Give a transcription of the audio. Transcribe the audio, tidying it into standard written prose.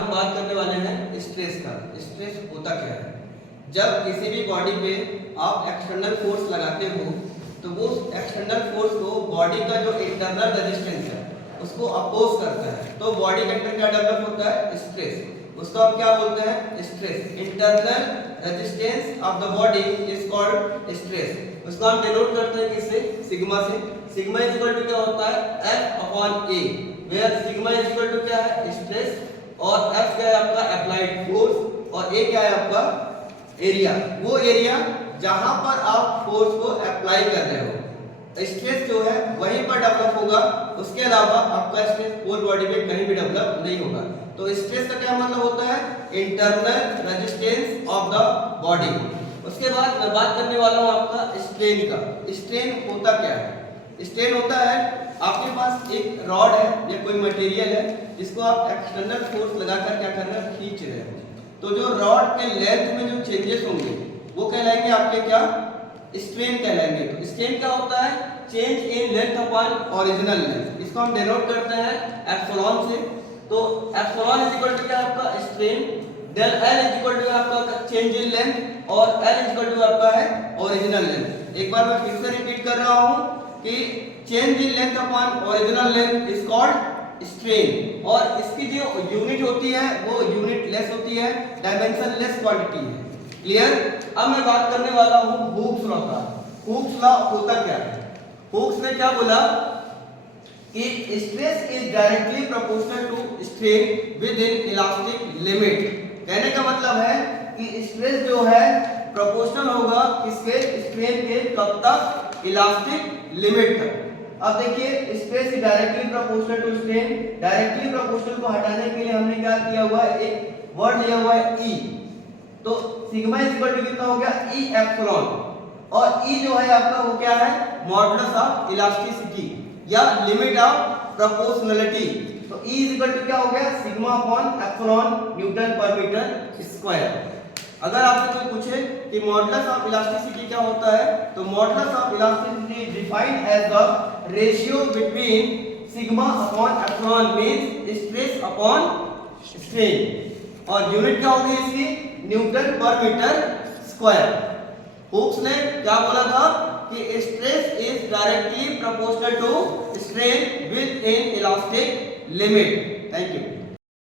हम बात करने वाले हैं स्ट्रेस का। स्ट्रेस होता क्या है? जब किसी भी बॉडी पे आप एक्सटर्नल फोर्स लगाते हो तो वो एक्सटर्नल फोर्स को बॉडी का जो इंटरनल रेजिस्टेंस है उसको अपोज करता है, तो बॉडी के अंदर क्या डेवलप होता है? स्ट्रेस। उसको आप क्या बोलते हैं? Stress. Internal resistance of the body is called stress. उसको हम डिनोट करते हैं किससे? सिग्मा से। सिग्मा इज इक्वल टू क्या होता है? F upon A, where sigma is equal to क्या है? स्ट्रेस, और F क्या है आपका? अप्लाइड फोर्स, और A क्या है आपका? एरिया। वो एरिया जहां पर आप फोर्स को अप्लाई कर रहे हो, स्ट्रेस जो है वहीं पर डेवलप होगा, उसके अलावा आपका स्ट्रेस होल बॉडी में कहीं भी डेवलप नहीं होगा। तो स्ट्रेस का क्या मतलब होता है? Internal resistance of the body. उसके बाद मैं बात करने वाला हूं आपका स्ट्रेन का। स्ट्रेन होता क्या है? स्ट्रेन होता है आपके पास एक रॉड है या कोई मटेरियल है जिसको आप एक्सटर्नल फोर्स लगाकर क्या कर रहे हैं? खींच रहे हैं। तो जो रॉड के लेंथ में जो चेंजेस होंगे वो कहलाएंगे आपके क्या? स्ट्रेन कहलाएंगे। तो स्ट्रेन क्या होता है? Change in length upon original length. इसको हम डिनोट करते हैं एप्सिलॉन से। तो एप्सिलॉन इज इक्वल टू क्या आपका? Strain. Del L is equal to आपका चेंज इन लेंथ, और एल इज इक्वल टू आपका है ओरिजिनल लेंथ। एक बार मैं फिर से रिपीट कर रहा हूं कि change in length upon original length is called strain, और इसकी जो यूनिट होती है वो यूनिट लेस होती है, डायमेंशन लेस क्वांटिटी है। क्लियर? अब मैं बात करने वाला हूं हुक्स लॉ का। हुक्स लॉ होता क्या है? हुक्स ने क्या बोला कि stress is directly proportional to strain within elastic limit. कहने का मतलब है कि स्ट्रेस जो है प्रोपोर्शनल होगा किसके? स्ट्रेन के। कब तक? इलास्टिक लिमिट तक। अब देखिए stress is directly proportional to strain. Directly proportional को हटाने के लिए हमने क्या किया हुआ है? एक वर्ड लिया हुआ है E। तो सिग्मा इज इक्वल टू कितना हो गया? E एप्सिलॉन, और E जो है आपका वो क्या है? मॉडुलस ऑफ इलास्टिसिटी या लिमिट ऑफ प्रोपोर्शनलिटी। तो E इज इक्वल टू क्या हो गया? सिग्मा अपॉन एप्सिलॉन न्यूटन पर मीटर स्क्वायर। अगर आपसे कोई पूछे कि मॉडुलस ऑफ इलास्टिसिटी क्या होता है, तो modulus of elasticity is defined as the ratio between sigma upon epsilon means stress upon strain, और यूनिट क्या होगी इसकी? न्यूटन पर मीटर स्क्वायर। हुक्स ने क्या बोला था कि stress is directly proportional to strain within elastic limit. Thank you.